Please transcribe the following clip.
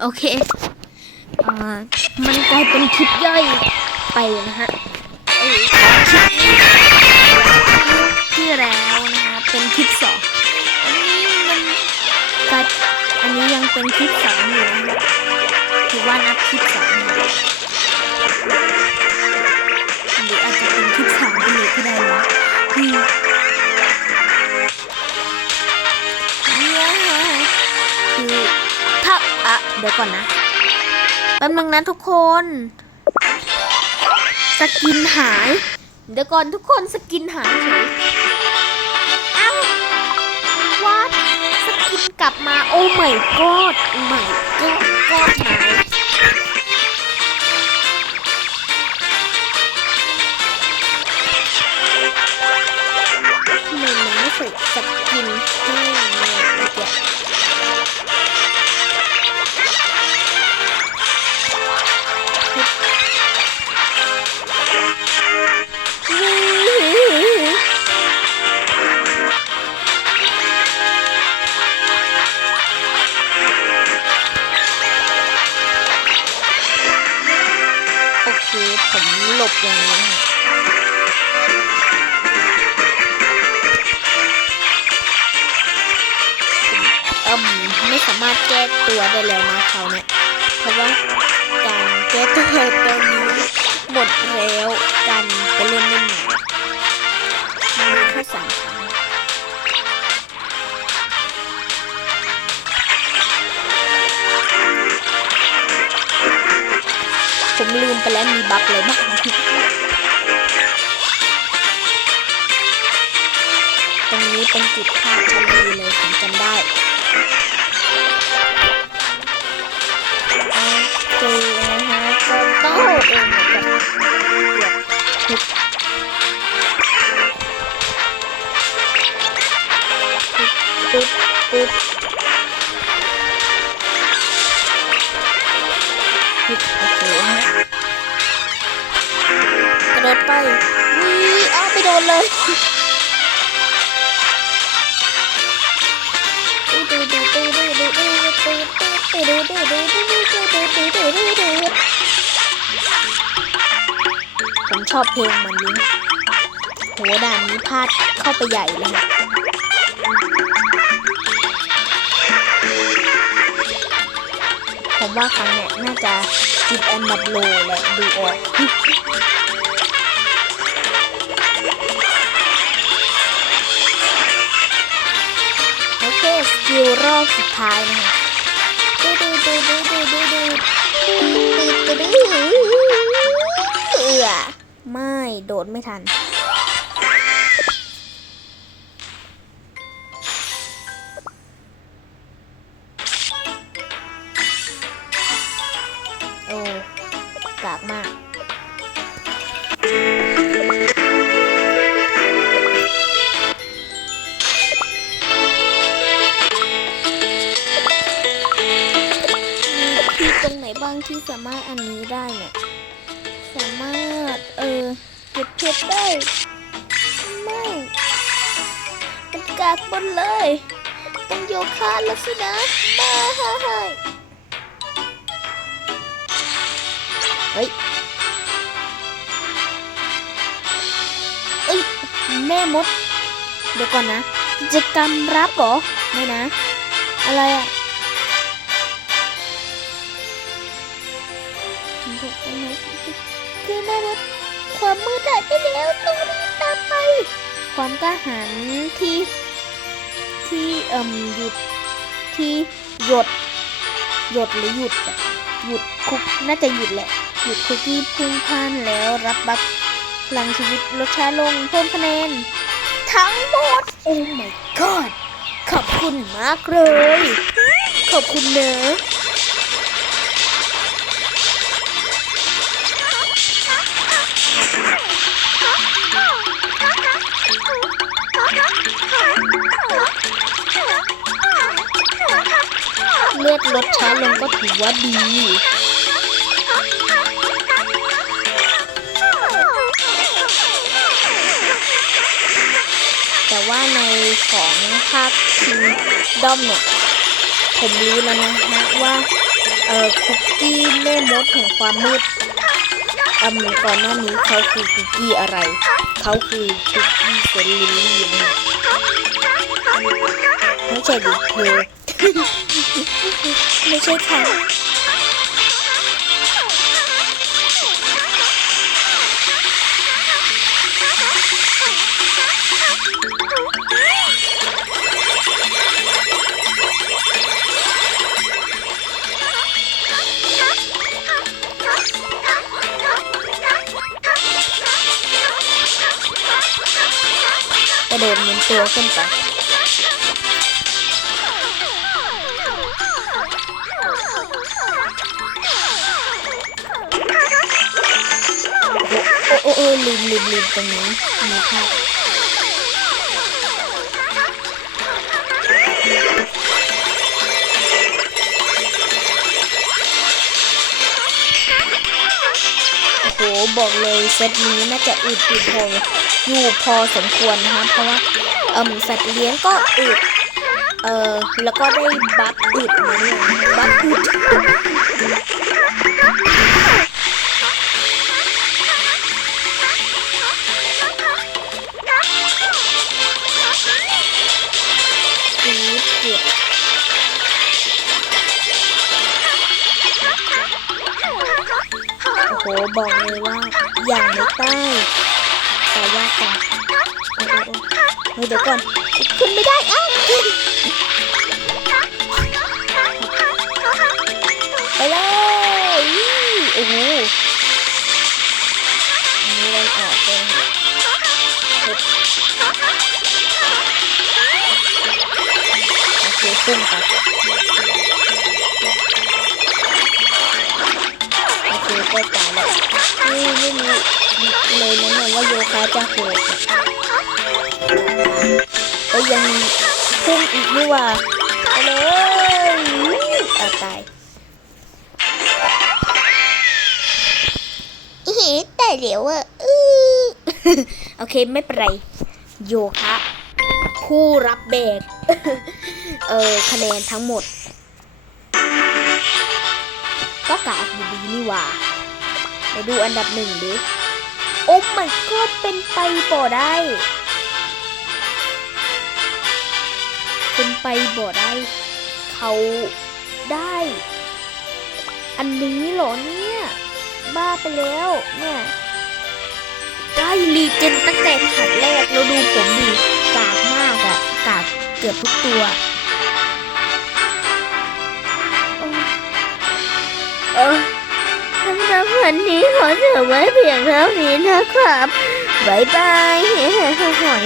โอเคอ่ามันกลายเป็นคลิปย่อยไปนะฮะคลิปนี้ที่แล้วนะคะเป็นคลิปสองอันนี้มันกลายอันนี้ยังเป็นคลิปสองอยู่นะฮะถือว่านับคลิปสองนะ ดี๋ยวก่อนนะแป๊บนึงนะทุกคน สกินหาย เดี๋ยวก่อนทุกคนสกินหายเฉยเอ้าวัดสกินกลับมาโอ้ไม่กอดไม่กอดกอดหา คือผมหลบอย่างนี้ค่ะเอิมไม่สามารถแก้ตัวได้แล้วนะเขาเนี่ยเพราะว่า ผมลืมไปแล้วมีบัฟอะไรบ้างตรงนี้เป็นจุดพลาดชั้นดีเลยผมจำได้โอเจอ ระโดดไปวีอ้าไปโดนเลยผมชอบเพลงมันนี้โหด่านนี้พลาดเข้าไปใหญ่เลยนะผมว่าครั้งเนี้ยน่าจะติดอันดับโลแหละดูออกิวรอบสุดท้ายนะคะดูดูดูดูดูดูดูดูดูดูเอือไม่โดดไม่ทันางที่สามารถอันนี้ได้เนี่ยสามารถเออเก็บเพชรได้ไม่มันกากบนเลยต้องโยคะแล้วสินะมาฮ่าฮ่าเฮ้ยเอ้ยแม่มด เดี๋ยวก่อนนะกิจกรรมรับเหรอไม่นะ อะไรอะ บอกตรงไหนคือแม่มดความมืดหายไปแล้วต้องรีบตามไป ความกล้าหาญที่ ที่เอ่มหยุดที่หยด หยดหรือหยุดอะหยุดคุกน่าจะหยุดแหละ หยุดคุกกี้พุ่งพล่านแล้วรับบัฟพลังชีวิตลดช้าลงเพิ่มคะแนน ทั้งหมด โอ้ my god ขอบคุณมากเลย ขอบคุณเนอะ ลดช้าลงก็ถือว่าดี แต่ว่าในของภาคคิงด้อมเนี่ย ผมรู้แล้วนะฮะว่า เอ่อคุกกี้แม่มดแห่งความมืดอืมก่อนหน้านี้เขาคือคุกกี้อะไร เขาคือคุกกี้เซนลิลี่นะไม่ใช่ดิเธอ ไม่ใช่ค่ะกระโดดหมุนตัวขึ้นไป โอ้โอ้ลืมลืมลืมตรงนี้มีภาพโอ้โหบอกเลยเซตนี้น่าจะอึดอยู่พออยู่พอสมควรนะคะเพราะว่าเอ่มสัตว์เลี้ยงก็อึดเออแล้วก็ได้บัฟอึดมาเนี่ยบัฟอึด บอกเลยว่าอย่างไม่ใต้แตายยากจังโอ้โอ้เฮ้ยเดี๋ยวก่อนขึ้นไม่ได้อ้าวไปเลยโอ้โหอันนี้เล่นออกเลยค่ะฮึบโอเคพุ่งไป ก็ตายแล้วนี่ไม่มีเลยนะเนี่ยว่าโยคะจะโหดเอ้ยยังพุ่งอีกนี่ว่าไปเลยอะตายเห็แต่เหลวอะอื้อโอเคไม่เป็นไร โยคะผู้รับแบก เออคะแนนทั้งหมด ก็กาดดีนี่ว่า ดูอันดับหนึ่งดิ โอ้ my god เป็นไปบ่ได้ เป็นไปบ่ได้ เขาได้ อันนี้เหรอเนี่ย บ้าไปแล้วเนี่ยได้รีเจนตั้งแต่ขัดแรกแล้วดูผมดีกากมากอะกากเกือบทุกตัวโอ้เออ วันนี้ขอจบไว้เพียงเท่านี้นะครับ บ๊ายบายหอย